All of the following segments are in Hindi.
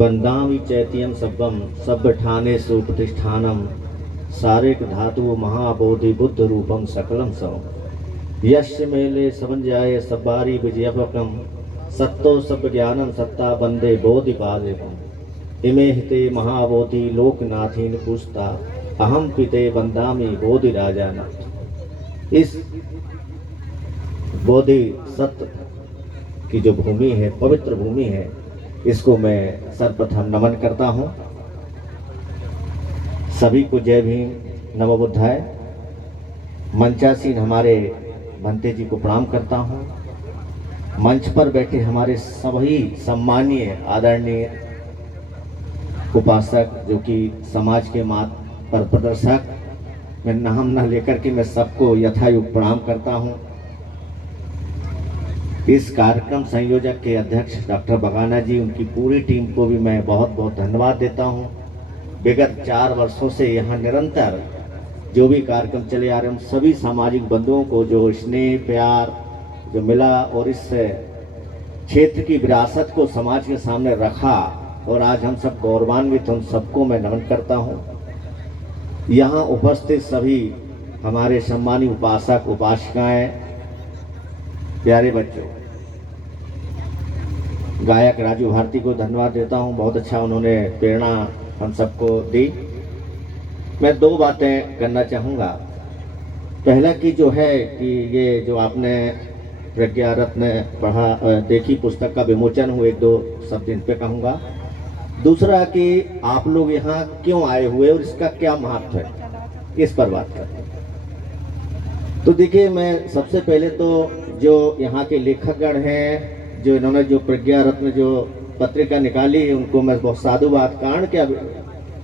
वंदामि चैत्यं सब्बम सब्बठाने सुप्रतिष्ठानम सारेक धातु महाबोधि बुद्ध रूपम सकलम सम यश मेले समंजाय सब्बारी विजयपकम सत्तो सब ज्ञानम सत्ता बंदे बोधि पादेवम इमे हिते महाबोधि लोकनाथीन पूछता अहम पिते वंदामि बोधि राजानाथ। इस बोधि सत्य की जो भूमि है, पवित्र भूमि है, इसको मैं सर्वप्रथम नमन करता हूँ। सभी को जय भीम, नमो बुद्धाय। मंचासीन हमारे भंते जी को प्रणाम करता हूँ। मंच पर बैठे हमारे सभी सम्मानीय आदरणीय उपासक, जो कि समाज के मार्ग पर प्रदर्शक, मैं नाम न लेकर के मैं सबको यथायुग प्रणाम करता हूँ। इस कार्यक्रम संयोजक के अध्यक्ष डॉक्टर बगाना जी, उनकी पूरी टीम को भी मैं बहुत बहुत धन्यवाद देता हूँ। विगत 4 वर्षों से यहाँ निरंतर जो भी कार्यक्रम चले आ रहे हैं, सभी सामाजिक बंधुओं को जो स्नेह प्यार जो मिला और इस क्षेत्र की विरासत को समाज के सामने रखा और आज हम सब गौरवान्वित, उन सबको मैं नमन करता हूँ। यहाँ उपस्थित सभी हमारे सम्मानित उपासक उपासिकाएं, प्यारे बच्चों, गायक राजू भारती को धन्यवाद देता हूँ। बहुत अच्छा उन्होंने प्रेरणा हम सबको दी। मैं 2 बातें करना चाहूँगा। पहला की जो है कि ये जो आपने प्रज्ञा रत्न पढ़ा देखी पुस्तक का विमोचन हुए, 1-2 शब्द इन पे कहूँगा। दूसरा कि आप लोग यहाँ क्यों आए हुए और इसका क्या महत्व है, इस पर बात करते हैं। तो देखिए, मैं सबसे पहले तो जो यहाँ के लेखकगण हैं, जो इन्होंने जो प्रज्ञा रत्न जो पत्रिका निकाली, उनको मैं बहुत साधुवाद कारण क्या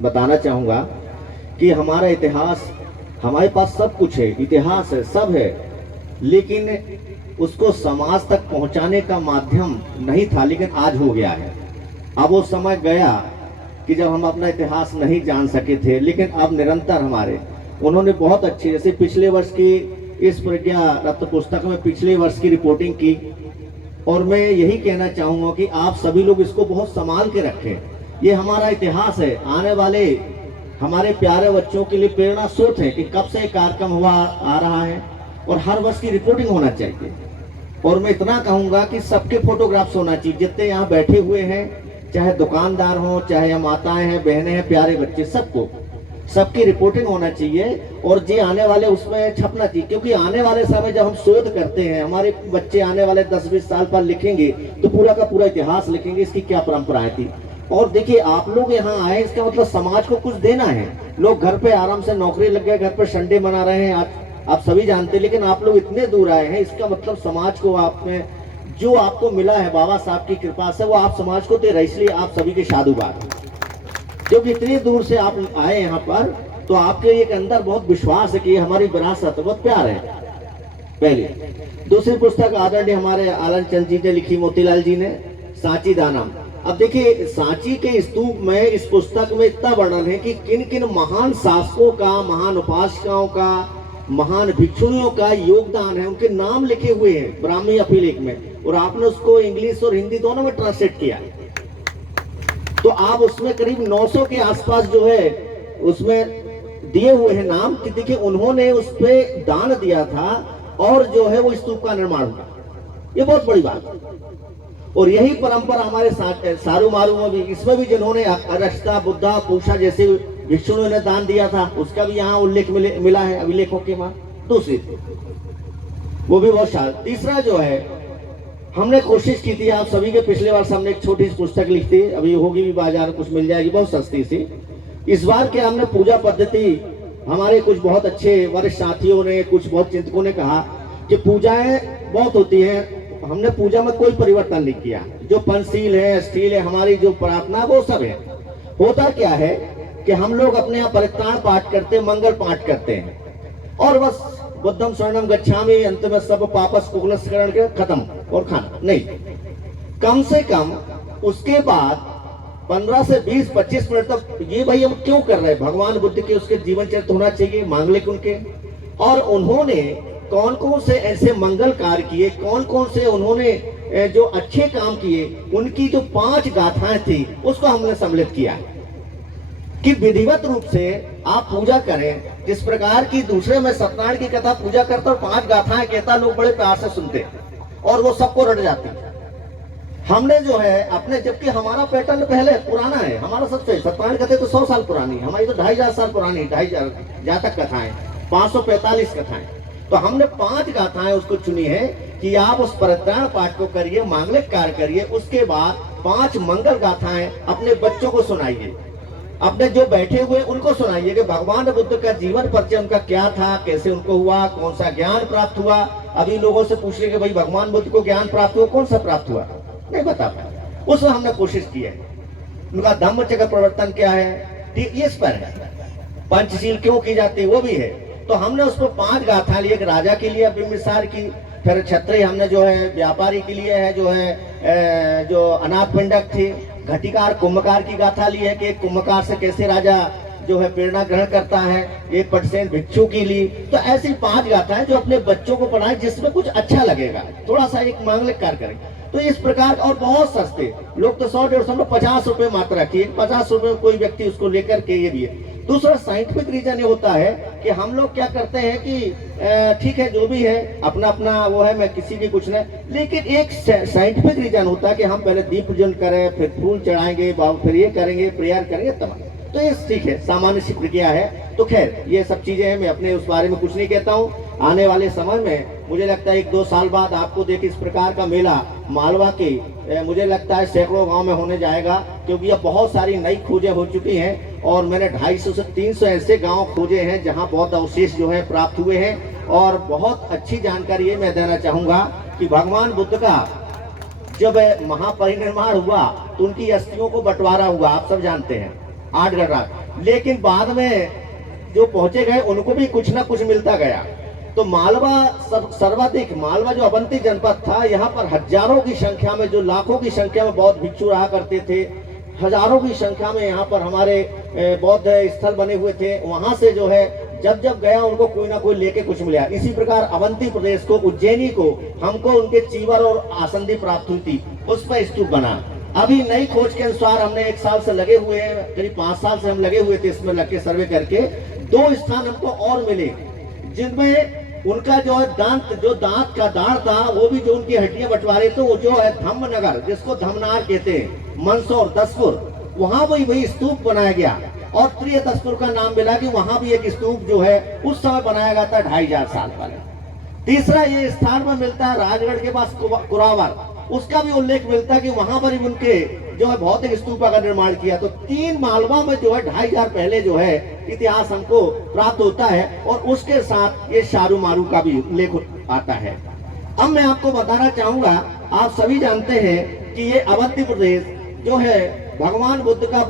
बताना चाहूँगा कि हमारा इतिहास, हमारे पास सब कुछ है, इतिहास है, सब है, लेकिन उसको समाज तक पहुँचाने का माध्यम नहीं था, लेकिन आज हो गया है। अब वो समय गया कि जब हम अपना इतिहास नहीं जान सके थे, लेकिन अब निरंतर हमारे उन्होंने बहुत अच्छी, जैसे पिछले वर्ष की इस प्रज्ञा रत्न पुस्तक में पिछले वर्ष की रिपोर्टिंग की, और मैं यही कहना चाहूँगा कि आप सभी लोग इसको बहुत संभाल के रखें। ये हमारा इतिहास है, आने वाले हमारे प्यारे बच्चों के लिए प्रेरणा स्रोत है कि कब से कार्यक्रम हुआ आ रहा है और हर वर्ष की रिपोर्टिंग होना चाहिए। और मैं इतना कहूँगा कि सबके फोटोग्राफ्स होना चाहिए, जितने यहाँ बैठे हुए हैं, चाहे दुकानदार हों, चाहे माताएं हैं, बहनें हैं, प्यारे बच्चे, सबको सबकी रिपोर्टिंग होना चाहिए और जे आने वाले उसमें छपना चाहिए। क्योंकि आने वाले समय जब हम शोध करते हैं, हमारे बच्चे आने वाले 10-20 साल पर लिखेंगे तो पूरा का पूरा इतिहास लिखेंगे, इसकी क्या परंपराएं थी। और देखिए, आप लोग यहाँ आए, इसका मतलब समाज को कुछ देना है। लोग घर पे आराम से नौकरी लग गए, घर पे संडे मना रहे हैं, आप सभी जानते हैं, लेकिन आप लोग इतने दूर आए हैं, इसका मतलब समाज को आप में जो आपको मिला है बाबा साहब की कृपा से, वो आप समाज को दे रहे, इसलिए आप सभी के साधुवाद। क्योंकि इतनी दूर से आप आए यहाँ पर, तो आपके एक अंदर बहुत विश्वास है कि हमारी विरासत, बहुत प्यार है। पहली। दूसरी पुस्तक आदरणीय हमारे आलन चंद जी ने लिखी, मोतीलाल जी ने, सांची दानम। अब देखिए, सांची के स्तूप में इस पुस्तक में इतना वर्णन है कि किन किन महान शासकों का, महान उपासकाओं का, महान भिक्षुणियों का योगदान है, उनके नाम लिखे हुए हैं ब्राह्मी अभिलेख में, और आपने उसको इंग्लिश और हिंदी दोनों में ट्रांसलेट किया। तो आप उसमें करीब 900 के आसपास जो है उसमें दिए हुए हैं नाम कि देखिए उन्होंने उस पे दान दिया था और जो है वो स्तूप का निर्माण हुआ। ये बहुत बड़ी बात है। और यही परंपरा हमारे सारू मारू में भी, इसमें भी जिन्होंने अरक्षता, बुद्धा, पूषा जैसे भिक्षुओं ने दान दिया था, उसका भी यहाँ उल्लेख मिला है अभिलेखों के वहां। दूसरी वो भी बहुत शायद। तीसरा जो है, हमने कोशिश की थी, आप सभी के पिछले वर्ष हमने एक छोटी सी पुस्तक लिखी थी, अभी होगी भी बाजार में, कुछ मिल जाएगी, बहुत सस्ती सी। इस बार के हमने पूजा पद्धति, हमारे कुछ बहुत अच्छे वरिष्ठ साथियों ने, कुछ बहुत चिंतकों ने कहा कि पूजाएं बहुत होती हैं, हमने पूजा में कोई परिवर्तन नहीं किया। जो पंचशील है, स्टील है, हमारी जो प्रार्थना वो सब है। होता क्या है कि हम लोग अपने यहाँ परित्राण पाठ करते हैं, मंगल पाठ करते हैं, और बस बुद्धम शरणम गच्छामि, अंत में सब पापस कुकुलस्करण के खत्म, और खाना नहीं। कम से कम उसके बाद 15 से 20-25 मिनट तक ये भाई हम क्यों कर रहे हैं, भगवान बुद्ध के उसके जीवन चरित्र होना चाहिए, मांगलिक उनके, और उन्होंने कौन कौन से ऐसे मंगल कार्य किए, कौन कौन से उन्होंने जो अच्छे काम किए उनकी जो 5 गाथाएं थी उसको हमने सम्मिलित किया कि विधिवत रूप से आप पूजा करें। जिस प्रकार की दूसरे में सत्यनारायण की कथा पूजा करता और 5 गाथाएं कहता, लोग बड़े प्यार से सुनते और वो सबको रट जाती। हमने जो है अपने, जबकि हमारा पैटर्न पहले पुराना है, हमारा सबसे सत्यनारायण कथा तो 100 साल पुरानी, हमारी तो 2500 साल पुरानी, 2500 जातक कथाएं, 545 कथाएं। तो हमने 5 गाथाएं उसको चुनी है कि आप उस परित्राण पाठ को करिए, मांगलिक कार्य करिए, उसके बाद 5 मंगल गाथाएं अपने बच्चों को सुनाइए, अपने जो बैठे हुए उनको सुनाइए कि भगवान बुद्ध का जीवन परिचय उनका क्या था, कैसे उनको हुआ, कौन सा ज्ञान प्राप्त हुआ। अभी लोगों से पूछ रहे कि भाई भगवान बुद्ध को ज्ञान प्राप्त हुआ, कौन सा प्राप्त हुआ, नहीं बता पाए। उसमें हमने कोशिश की है। उनका धम्म चक्र प्रवर्तन क्या है, ठीक इस पर है। पंचशील क्यों की जाती है वो भी है। तो हमने उसको 5 गाथा लिए, एक राजा के लिए बिंबिसार की, फिर क्षत्रिय हमने जो है व्यापारी के लिए है, जो है जो अनाथ पिंडक थे, घटिकार कुंभकार की गाथा ली है कि कुंभकार से कैसे राजा जो है प्रेरणा ग्रहण करता है, एक पटसेन भिक्षु की ली। तो ऐसी 5 गाथाएं जो अपने बच्चों को पढ़ाएं, जिसमें कुछ अच्छा लगेगा, थोड़ा सा एक मांगलिक कार्य करें। तो इस प्रकार, और बहुत सस्ते लोग तो 100-150 50 रुपए मात्र रखिए, 50 रुपए कोई व्यक्ति उसको लेकर के, ये भी है। दूसरा साइंटिफिक रीजन ये होता है कि हम लोग क्या करते हैं कि ठीक है जो भी है अपना अपना वो है, मैं किसी की कुछ नहीं, लेकिन एक साइंटिफिक रीजन होता है कि हम पहले दीप पूजन करें, फिर फूल चढ़ाएंगे, फिर ये करेंगे, प्रेयर करेंगे तब। तो ये ठीक है, सामान्य सी प्रक्रिया है। तो खैर ये सब चीजें हैं, मैं अपने उस बारे में कुछ नहीं कहता हूँ। आने वाले समय में मुझे लगता है 1-2 साल बाद आपको देख इस प्रकार का मेला मालवा के मुझे लगता है सैकड़ों गांव में होने जाएगा, क्योंकि अब बहुत सारी नई खोजें हो चुकी हैं और मैंने 250 से 300 ऐसे गांव खोजे हैं जहां बहुत अवशेष जो है प्राप्त हुए हैं। और बहुत अच्छी जानकारी ये मैं देना चाहूंगा कि भगवान बुद्ध का जब महापरिनिर्वाण हुआ तो उनकी अस्थियों को बंटवारा हुआ, आप सब जानते हैं, 8 गणराज। लेकिन बाद में जो पहुंचे गए उनको भी कुछ ना कुछ मिलता गया। तो मालवा सर्वाधिक, मालवा जो अवंती जनपद था, यहाँ पर हजारों की संख्या में, जो लाखों की संख्या में बौद्ध भिक्षु रहा करते थे, हजारों की संख्या में यहाँ पर हमारे बौद्ध स्थल बने हुए थे। वहां से जो है जब जब गया उनको कोई ना कोई लेके कुछ मिला। इसी प्रकार अवंती प्रदेश को, उज्जैनी को, हमको उनके चीवर और आसंदी प्राप्त हुई थी, उस पर स्तूप बना। अभी नई खोज के अनुसार हमने 1 साल से लगे हुए हैं, करीब 5 साल से हम लगे हुए थे इसमें, लग के सर्वे करके 2 स्थान हमको और मिले, जिनमें उनका जो है दांत का दाढ़ था, वो भी जो उनकी हड्डियां बंटवारे, तो वो जो है धम्मनगर, जिसको धम्मनार कहते हैं, मंदसौर, दसपुर, वहां वही स्तूप बनाया गया। और त्रिय दसपुर का नाम मिला कि वहां भी एक स्तूप जो है उस समय बनाया गया था 2500 साल पहले। तीसरा ये स्थान में मिलता है राजगढ़ के पास कुरावर, उसका भी उल्लेख मिलता है कि वहां पर भी उनके जो है भौतिक स्तूप का निर्माण किया। तो 3 मालवा में जो है 2500 पहले जो है इतिहास हमको प्राप्त होता है, और उसके साथ ये शारू मारू का भी उल्लेख आता है। अब मैं आपको बताना चाहूंगा, आप सभी जानते हैं कि ये अवंती प्रदेश जो है भगवान बुद्ध का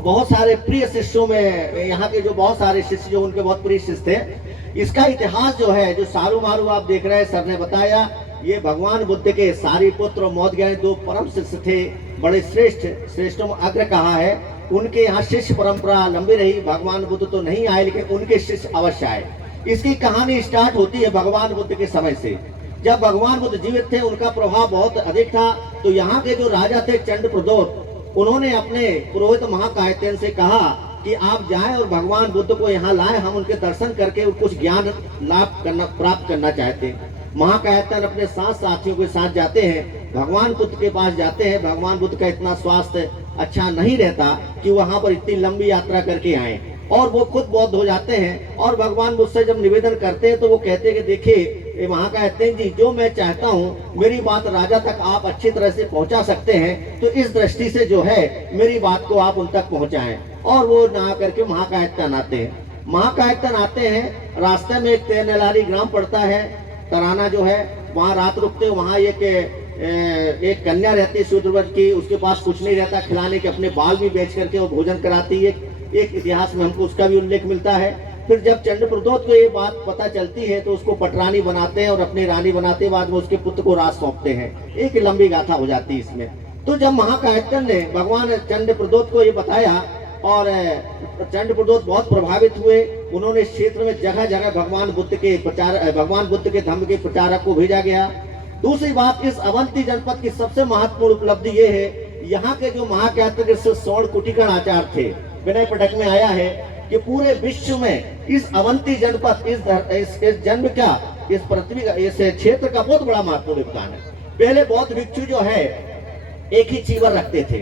बहुत सारे प्रिय शिष्यों में, यहाँ के जो बहुत सारे शिष्य जो उनके बहुत प्रिय शिष्य थे। इसका इतिहास जो है, जो सारू मारू आप देख रहे हैं, सर ने बताया, ये भगवान बुद्ध के सारिपुत्र और मौदगल्य 2 परम शिष्य थे, बड़े श्रेष्ठों में अग्र कहा है। उनके यहाँ शिष्य परंपरा लंबी रही। भगवान बुद्ध तो नहीं आए, लेकिन उनके शिष्य अवश्य आए। इसकी कहानी स्टार्ट होती है भगवान बुद्ध के समय से। जब भगवान बुद्ध जीवित थे, उनका प्रभाव बहुत अधिक था। तो यहाँ के जो राजा थे चंड प्रदोत, उन्होंने अपने पुरोहित महाकायतन से कहा कि आप जाएं और भगवान बुद्ध को यहाँ लाएं, हम उनके दर्शन करके कुछ ज्ञान प्राप्त करना चाहते हैं। महाकायतन अपने 7 साथियों के साथ जाते हैं, भगवान बुद्ध के पास जाते हैं। भगवान बुद्ध का इतना स्वास्थ्य अच्छा नहीं रहता कि वहां पर इतनी लंबी यात्रा करके आए, और वो खुद बौद्ध हो जाते हैं। और भगवान बुद्ध से जब निवेदन करते हैं तो वो कहते हैं कि देखिए महाकायतन जी, जो मैं चाहता हूँ मेरी बात राजा तक आप अच्छी तरह से पहुंचा सकते हैं, तो इस दृष्टि से जो है मेरी बात को आप उन तक पहुंचाएं। और वो ना करके महाकायतन आते हैं। महाकायतन आते हैं, रास्ते में एक तेरनलारी ग्राम पड़ता है, तराना जो है, वहाँ रात रुकते। वहाँ एक कन्या रहती है शूद्रव्रत की, उसके पास कुछ नहीं रहता खिलाने के, अपने बाल भी बेच करके वो भोजन कराती है। एक इतिहास में हमको उसका भी उल्लेख मिलता है। फिर जब चंड प्रदोत को ये बात पता चलती है तो उसको पटरानी बनाते हैं और अपनी रानी बनाते हैं, बाद में उसके पुत्र को राज सौंपते हैं। एक लंबी गाथा हो जाती है इसमें। तो जब महाकायतन ने भगवान चंड प्रदोत को ये बताया और चंड प्रदोत बहुत प्रभावित हुए, उन्होंने क्षेत्र में जगह जगह भगवान बुद्ध के धम्म के प्रचारक को भेजा गया। दूसरी बात, इस अवंती जनपद की सबसे महत्वपूर्ण उपलब्धि ये है, यहाँ के जो महाकात्याकृत स्वर्ण कुटीकर्ण आचार्य थे, विनय पटक में आया है कि पूरे विश्व में इस अवंती जनपद, इस जन्म का, इस पृथ्वी का, इस क्षेत्र का बहुत बड़ा महत्वपूर्ण योगदान है। पहले बौद्ध भिक्षु जो है एक ही चीवर रखते थे,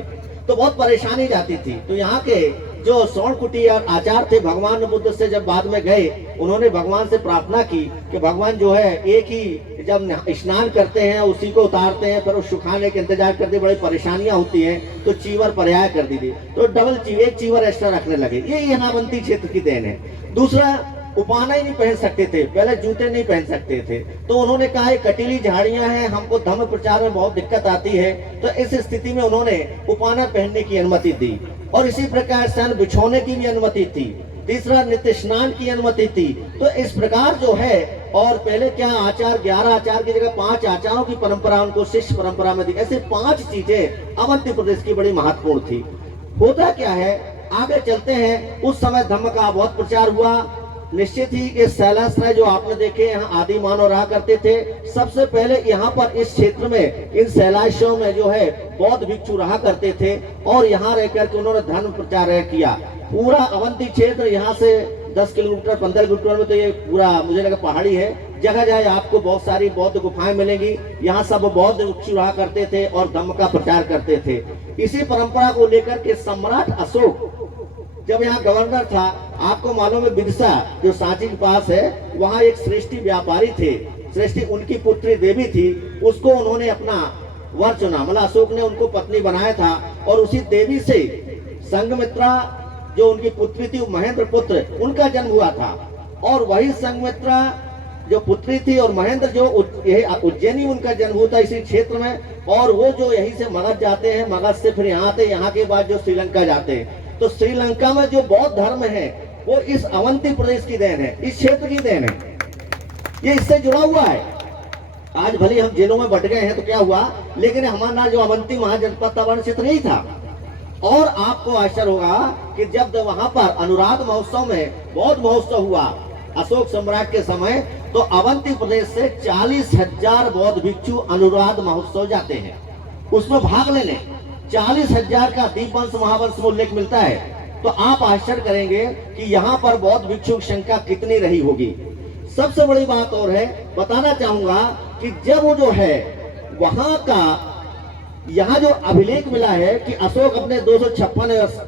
तो बहुत परेशानी जाती थी। तो यहाँ के जो स्वर्ण कुटीर आचार्य थे, भगवान बुद्ध से जब बाद में गए, उन्होंने भगवान से प्रार्थना की कि भगवान जो है एक ही जब स्नान करते हैं उसी को उतारते हैं, फिर उस सुखाने के इंतजार करते, बड़ी परेशानियां होती हैं, तो चीवर पर्याय कर दीजिए। तो डबल एक चीवर एक्स्ट्रा रखने लगे। ये यहाँ अवंती क्षेत्र की देन है। दूसरा, उपाना ही नहीं पहन सकते थे, पहले जूते नहीं पहन सकते थे, तो उन्होंने कहा कटीली झाड़ियां हैं, हमको धर्म प्रचार में बहुत दिक्कत आती है, तो इस स्थिति में उन्होंने उपाना पहनने की अनुमति दी। और इसी प्रकार सन बिछोने की भी अनुमति थी। तीसरा, नित्य स्नान की अनुमति थी। तो इस प्रकार जो है, और पहले क्या आचार 11 आचार की जगह 5 आचारों की परंपरा उनको शिष्य परंपरा में दी। ऐसे 5 चीजें अवंती प्रदेश की बड़ी महत्वपूर्ण थी। होता क्या है, आगे चलते हैं। उस समय धर्म का बहुत प्रचार हुआ। निश्चित ही ये शैलाश्रय जो आपने देखे, यहाँ आदि मानव रहा करते थे। सबसे पहले यहाँ पर इस क्षेत्र में, इन शैलाश्रयों में जो है बौद्ध भिक्षु रहा करते थे, और यहाँ रहकर के उन्होंने धर्म प्रचार किया। पूरा अवंती क्षेत्र यहाँ से 10 किलोमीटर 15 किलोमीटर में, तो ये पूरा मुझे लगा पहाड़ी है। जगह जगह आपको बहुत सारी बौद्ध गुफाएं मिलेंगी। यहाँ सब बौद्ध भिक्षु रहा करते थे और धर्म का प्रचार करते थे। इसी परंपरा को लेकर के सम्राट अशोक जब यहाँ गवर्नर था, आपको मालूम है बिरसा जो सांची के पास है, वहाँ एक श्रेष्ठी व्यापारी थे। श्रेष्ठी उनकी पुत्री देवी थी, उसको उन्होंने अपना वर चुना, मतलब अशोक ने उनको पत्नी बनाया था। और उसी देवी से संघमित्रा जो उनकी पुत्री थी, महेंद्र पुत्र, उनका जन्म हुआ था। और वही संघमित्रा जो पुत्री थी और महेंद्र जो उज्जैनी, उनका जन्म हुआ था इसी क्षेत्र में। और वो जो यहीं से मगध जाते हैं, मगध से फिर यहाँ आते, यहाँ के बाद जो श्रीलंका जाते हैं। तो श्रीलंका में जो बौद्ध धर्म है वो इस अवंती प्रदेश की देन है, इस क्षेत्र की देन है। ये इससे जुड़ा हुआ है। आज भले हम जेलों में बट गए हैं तो क्या हुआ, लेकिन हमारा जो अवंती महाजनपद था वह क्षेत्र नहीं था। और आपको आश्चर्य होगा कि जब वहां पर अनुराध महोत्सव में बौद्ध महोत्सव हुआ अशोक सम्राट के समय, तो अवंती प्रदेश से 40,000 बौद्ध भिक्षु अनुराध महोत्सव जाते हैं उसमें भाग लेने। 40,000 का दीपवंश महावंश में उल्लेख मिलता है। तो आप आश्चर्य करेंगे कि यहाँ पर बौद्ध भिक्षु की संख्या कितनी रही होगी। सबसे बड़ी बात और है, बताना चाहूंगा कि जब वो जो है वहां का, यहाँ जो अभिलेख मिला है कि अशोक अपने 256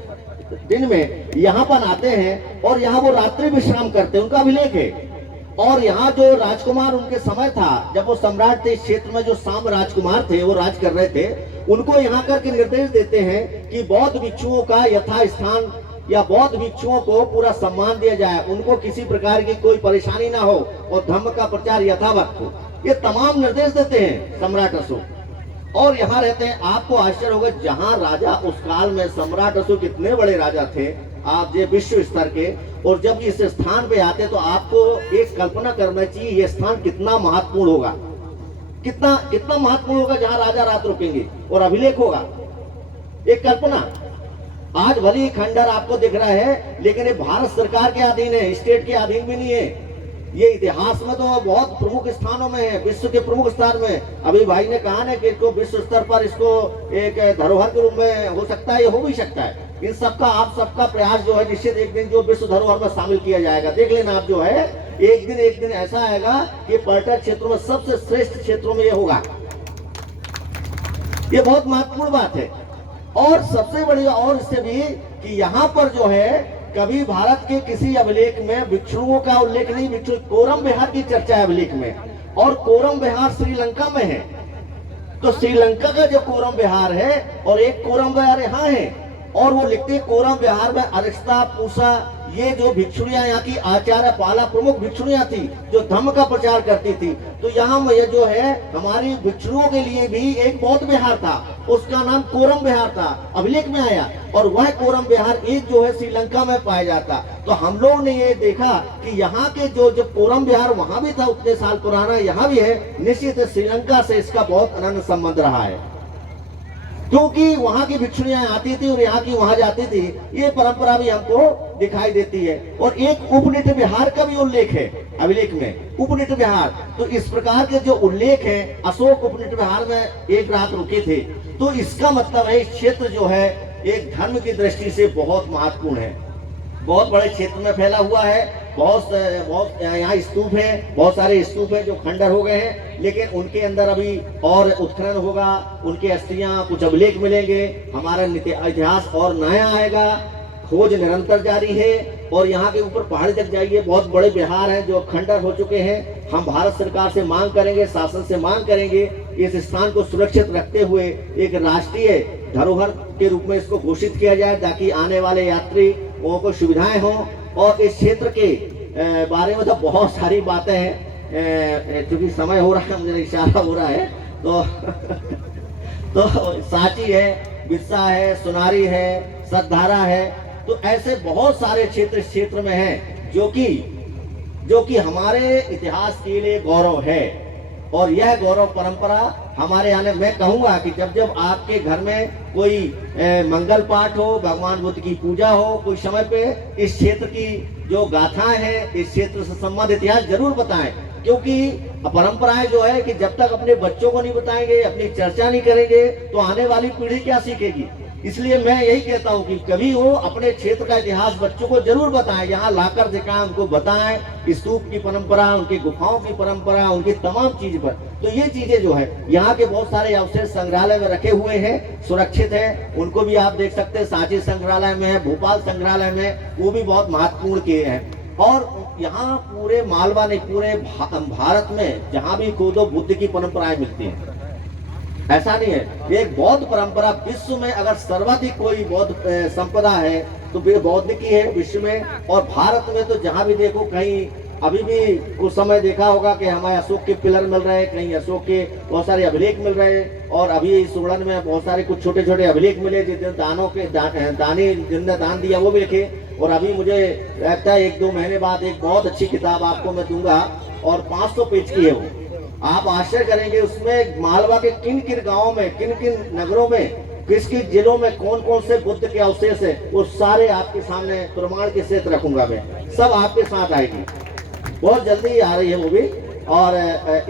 दिन में यहाँ पर आते हैं और यहाँ वो रात्रि विश्राम करते हैं, उनका अभिलेख है। और यहाँ जो राजकुमार उनके समय था, जब वो सम्राट थे, इस क्षेत्र में जो साम राजकुमार थे वो राज कर रहे थे, उनको यहाँ करके निर्देश देते हैं कि बौद्ध भिक्षुओं का यथा स्थान या बौद्ध भिक्षुओं को पूरा सम्मान दिया जाए, उनको किसी प्रकार की कोई परेशानी ना हो और धर्म का प्रचार यथावत हो। ये तमाम निर्देश देते हैं सम्राट अशोक। और यहाँ रहते हैं। आपको आश्चर्य होगा, जहाँ राजा उस काल में सम्राट अशोक इतने बड़े राजा थे, आप ये विश्व स्तर के, और जब इस स्थान पे आते तो आपको एक कल्पना करना चाहिए ये स्थान कितना महत्वपूर्ण होगा, कितना महत्वपूर्ण होगा, जहाँ राजा रात रुकेंगे और अभिलेख होगा। एक कल्पना। आज भली खंडर आपको दिख रहा है, लेकिन ये भारत सरकार के अधीन है, स्टेट के अधीन भी नहीं है। ये इतिहास में तो बहुत प्रमुख स्थानों में है, विश्व के प्रमुख स्थान में। अभी भाई ने कहा ना कि इसको विश्व स्तर पर इसको एक धरोहर के रूप में हो सकता है, ये हो भी सकता है। इन सबका, आप सबका प्रयास जो है, निश्चित एक दिन जो विश्व धरोहर में शामिल किया जाएगा। देख लेना आप, जो है एक दिन ऐसा आएगा कि पर्यटन क्षेत्रों में सबसे श्रेष्ठ क्षेत्रों में ये होगा। ये बहुत महत्वपूर्ण बात है। और सबसे बड़ी और इससे भी कि यहाँ पर जो है कभी भारत के किसी अभिलेख में भिक्षुओं का उल्लेख नहीं। भिक्षु कोरम विहार की चर्चा है अभिलेख में, और कोरम विहार श्रीलंका में है। तो श्रीलंका का जो कोरम विहार है और एक कोरम विहार यहाँ है, और वो लिखते हैं कोरम विहार में अरिस्ता, पूसा, ये जो भिक्षुणियां यहाँ की आचार्य पाला प्रमुख भिक्षुणियां थी जो धर्म का प्रचार करती थी। तो यहाँ में ये जो है हमारी भिक्षुओं के लिए भी एक बौद्ध विहार था, उसका नाम कोरम विहार था, अभिलेख में आया। और वह कोरम विहार एक जो है श्रीलंका में पाया जाता। तो हम लोग ने ये देखा कि यहाँ के जो कोरम विहार वहां भी था उतने साल पुराना, यहाँ भी है। निश्चित श्रीलंका से इसका बहुत अनन्य संबंध रहा है। क्योंकि वहां की भिक्षुणियां आती थी और यहाँ की वहां जाती थी, ये परंपरा भी हमको दिखाई देती है। और एक उपनिट विहार का भी उल्लेख है अभिलेख में, उपनिट विहार। तो इस प्रकार के जो उल्लेख है, अशोक उपनिट विहार में एक रात रुके थे, तो इसका मतलब है इस क्षेत्र जो है एक धर्म की दृष्टि से बहुत महत्वपूर्ण है, बहुत बड़े क्षेत्र में फैला हुआ है। बहुत यहाँ स्तूप है, बहुत सारे स्तूप है जो खंडर हो गए हैं, लेकिन उनके अंदर अभी और उत्खनन होगा, उनके अस्थियां कुछ अभिलेख मिलेंगे, हमारा इतिहास और नया आएगा, खोज निरंतर जारी है। और यहाँ के ऊपर पहाड़ी तक जाइए, बहुत बड़े बिहार हैं जो खंडर हो चुके हैं। हम भारत सरकार से मांग करेंगे, शासन से मांग करेंगे, इस स्थान को सुरक्षित रखते हुए एक राष्ट्रीय धरोहर के रूप में इसको घोषित किया जाए, ताकि आने वाले यात्रियों को सुविधाएं हों। और इस क्षेत्र के बारे में तो बहुत सारी बातें हैं, क्योंकि समय हो रहा है, मुझे इशारा हो रहा है, तो सांची है, बिस्सा है, सुनारी है, सतधारा है। तो ऐसे बहुत सारे क्षेत्र इस क्षेत्र में हैं जो कि हमारे इतिहास के लिए गौरव है। और यह गौरव परंपरा हमारे आने, मैं कहूंगा कि जब जब आपके घर में कोई मंगल पाठ हो, भगवान बुद्ध की पूजा हो, कोई समय पे इस क्षेत्र की जो गाथाएं हैं, इस क्षेत्र से संबंधित इतिहास जरूर बताएं। क्योंकि परंपराएं जो है कि जब तक अपने बच्चों को नहीं बताएंगे, अपनी चर्चा नहीं करेंगे, तो आने वाली पीढ़ी क्या सीखेगी। इसलिए मैं यही कहता हूं कि कभी वो अपने क्षेत्र का इतिहास बच्चों को जरूर बताएं, यहाँ लाकर दिखाएं, उनको बताएं स्तूप की परंपरा, उनकी गुफाओं की परंपरा, उनकी तमाम चीज पर। तो ये चीजें जो है यहाँ के बहुत सारे अवशेष संग्रहालय में रखे हुए हैं, सुरक्षित है, उनको भी आप देख सकते हैं। सांची संग्रहालय में है, भोपाल संग्रहालय में, वो भी बहुत महत्वपूर्ण किए हैं। और यहाँ पूरे मालवा नहीं, पूरे भारत में जहाँ भी खोदो बुद्ध की परंपराएं मिलती है। ऐसा नहीं है, एक बौद्ध परंपरा विश्व में अगर सर्वाधिक कोई बौद्ध संपदा है तो बौद्ध की है विश्व में। और भारत में तो जहां भी देखो, कहीं अभी भी कुछ समय देखा होगा कि हमें अशोक के पिलर मिल रहे हैं, कहीं अशोक के बहुत सारे अभिलेख मिल रहे हैं। और अभी सुगड़न में बहुत सारे कुछ छोटे छोटे अभिलेख मिले, जिन दानों के दानी जिनने दान दिया वो भी लिखे। और अभी मुझे लगता है 1-2 महीने बाद एक बहुत अच्छी किताब आपको मैं दूंगा, और 500 पेज की है वो। आप आश्चर्य करेंगे, उसमें मालवा के किन किन गांवों में, किन किन नगरों में, किस किस जिलों में कौन कौन से बुद्ध के अवशेष है, वो सारे आपके सामने प्रमाण के सहित रखूंगा मैं, सब आपके साथ आएगी। बहुत जल्दी आ रही है वो भी। और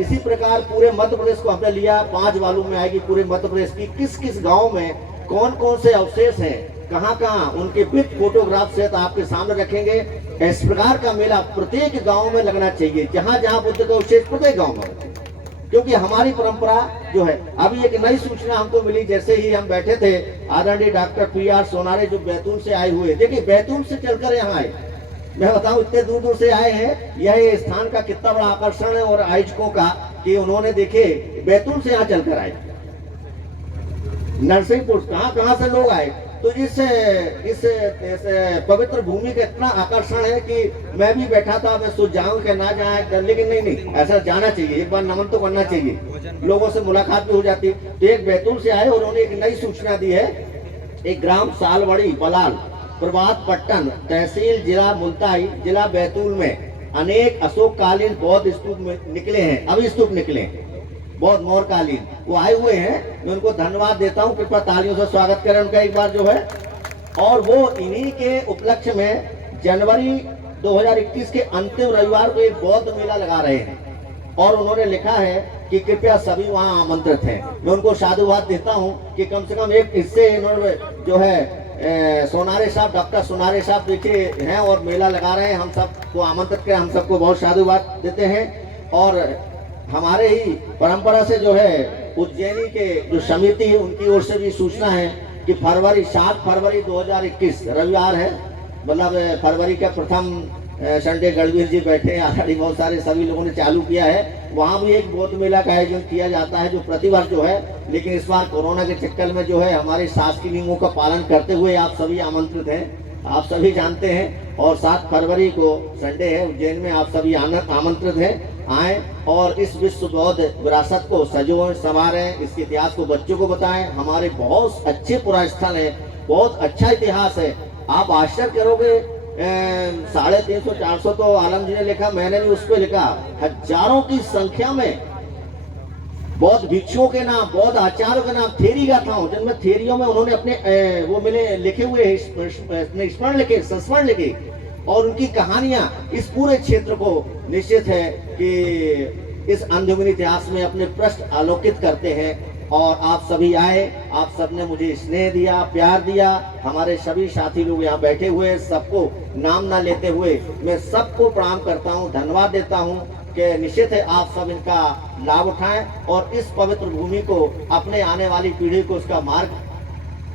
इसी प्रकार पूरे मध्य प्रदेश को हमने लिया, 5 वॉल्यूम में आएगी पूरे मध्य प्रदेश की, किस किस गाँव में कौन कौन से अवशेष है, कहाँ कहाँ, उनके विद फोटोग्राफ सहित आपके सामने रखेंगे। इस प्रकार का मेला प्रत्येक गांव में लगना चाहिए, जहां जहां बुद्ध का अवशेष प्रत्येक गांव में, क्योंकि हमारी परंपरा जो है। अभी एक नई सूचना हमको मिली, जैसे ही हम बैठे थे, आदरणीय डॉक्टर PR सोनारे जो बैतूल से आए हुए, देखिए बैतूल से चलकर यहाँ आए, मैं बताऊं इतने दूर दूर से आए हैं। यह स्थान का कितना बड़ा आकर्षण है और आयोजकों का, कि उन्होंने देखे बैतूल से यहाँ चलकर आए, नरसिंहपुर, कहाँ से लोग आए। तो इस पवित्र भूमि का इतना आकर्षण है कि मैं भी बैठा था, मैं सोच जाऊं कि ना जाए, लेकिन नहीं, ऐसा जाना चाहिए, एक बार नमन तो करना चाहिए, लोगों से मुलाकात भी हो जाती। तो एक बैतूल से आए और उन्होंने एक नई सूचना दी है। एक ग्राम सालवड़ी बलाल, प्रभात पट्टन, तहसील जिला मुल्ताई, जिला बैतूल में अनेक अशोककालीन बौद्ध स्तूप निकले हैं, अभी स्तूप निकले हैं बहुत मौर्यकालीन, वो आए हुए हैं। मैं उनको धन्यवाद देता हूँ, कृपया तालियों से स्वागत करें उनका एक बार जो है। और वो इन्हीं के उपलक्ष्य में जनवरी 2021 के अंतिम रविवार को एक बौद्ध मेला लगा रहे हैं। और उन्होंने लिखा है कि कृपया सभी वहाँ आमंत्रित हैं। मैं उनको साधुवाद देता हूँ कि कम से कम एक हिस्से इन्होंने जो है सोनारे साहब, डॉक्टर सोनारे साहब देखिए हैं और मेला लगा रहे हैं, हम सबको आमंत्रित करें, हम सबको बहुत साधुवाद देते हैं। और हमारे ही परंपरा से जो है उज्जैनी के जो समिति है उनकी ओर से भी सूचना है कि 7 फरवरी 2021 रविवार है, मतलब फरवरी का प्रथम संडे गढ़वीर जी बैठे हैं, आधाड़ी बहुत सारे सभी लोगों ने चालू किया है। वहाँ भी एक बौद्ध मेला का आयोजन किया जाता है जो प्रतिवर्ष जो है, लेकिन इस बार कोरोना के चक्कर में जो है हमारे शासकीय नियमों का पालन करते हुए आप सभी आमंत्रित हैं, आप सभी जानते हैं। और 7 फरवरी को संडे है, उज्जैन में आप सभी आमंत्रित हैं, आए और इस विश्व बौद्ध विरासत को सजोएं संवारें, इसके इतिहास को बच्चों को बताएं। हमारे बहुत अच्छे पुरास्थल हैं, बहुत अच्छा इतिहास है, आप आश्चर्य करोगे। 350-400 तो आलम जी ने लिखा, मैंने भी उस पर लिखा, हजारों की संख्या में बौद्ध भिक्षुओं के नाम, बौद्ध आचार्यों के नाम, थेरी गाथाओं, जिनमें थेरियों में उन्होंने अपने वो मिले लिखे हुए स्मरण लिखे, संस्मरण लिखे, और उनकी कहानियां इस पूरे क्षेत्र को निश्चित है कि इस अंधुमनी इतिहास में अपने पृष्ठ आलोकित करते हैं। और आप सभी आए, आप सबने मुझे स्नेह दिया, प्यार दिया। हमारे सभी साथी लोग यहाँ बैठे हुए, सबको नाम ना लेते हुए मैं सबको प्रणाम करता हूँ, धन्यवाद देता हूँ कि निश्चित है आप सब इनका लाभ उठाएं और इस पवित्र भूमि को, अपने आने वाली पीढ़ी को इसका मार्ग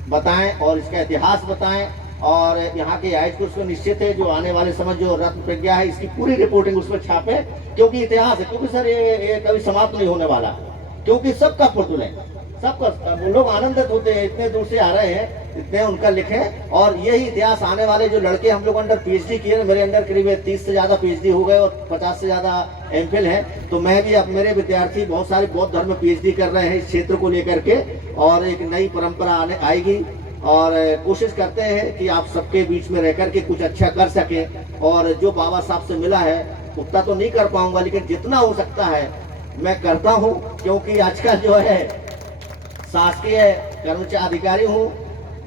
बताएं और इसका इतिहास बताएं। और यहाँ के आयुष को निश्चित है जो आने वाले समय जो रत्न प्रज्ञा है इसकी पूरी रिपोर्टिंग उसमें छापे, क्योंकि इतिहास है, क्योंकि सर ये कभी समाप्त नहीं होने वाला, क्योंकि सबका फुर्तुल है, सबका लोग आनंदित होते हैं, इतने दूर से आ रहे हैं, इतने उनका लिखे। और यही इतिहास आने वाले जो लड़के हम लोग अंडर पीएचडी किए, मेरे अंडर करीब 30 से ज़्यादा पीएचडी हो गए और 50 से ज़्यादा एमफिल हैं, तो मैं भी, अब मेरे विद्यार्थी बहुत सारे बौद्ध धर्म में पीएचडी कर रहे हैं इस क्षेत्र को लेकर के, और एक नई परंपरा आने आएगी और कोशिश करते हैं कि आप सबके बीच में रह करके कुछ अच्छा कर सके। और जो बाबा साहब से मिला है उतना तो नहीं कर पाऊंगा, लेकिन जितना हो सकता है मैं करता हूँ, क्योंकि आजकल जो है शासकीय कर्मचारी अधिकारी हूँ,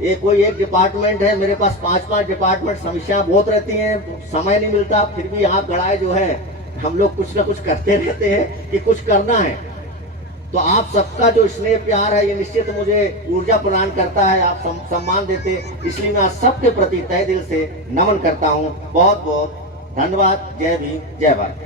ये कोई एक डिपार्टमेंट है, मेरे पास 5-5 डिपार्टमेंट, समस्याएं बहुत रहती हैं, समय नहीं मिलता, फिर भी यहाँ गड़ाए जो है हम लोग कुछ ना कुछ करते रहते हैं कि कुछ करना है। तो आप सबका जो स्नेह प्यार है ये निश्चित मुझे ऊर्जा प्रदान करता है, आप सम्मान देते, इसलिए मैं सबके प्रति तहे दिल से नमन करता हूँ। बहुत बहुत धन्यवाद। जय भीम, जय भारत।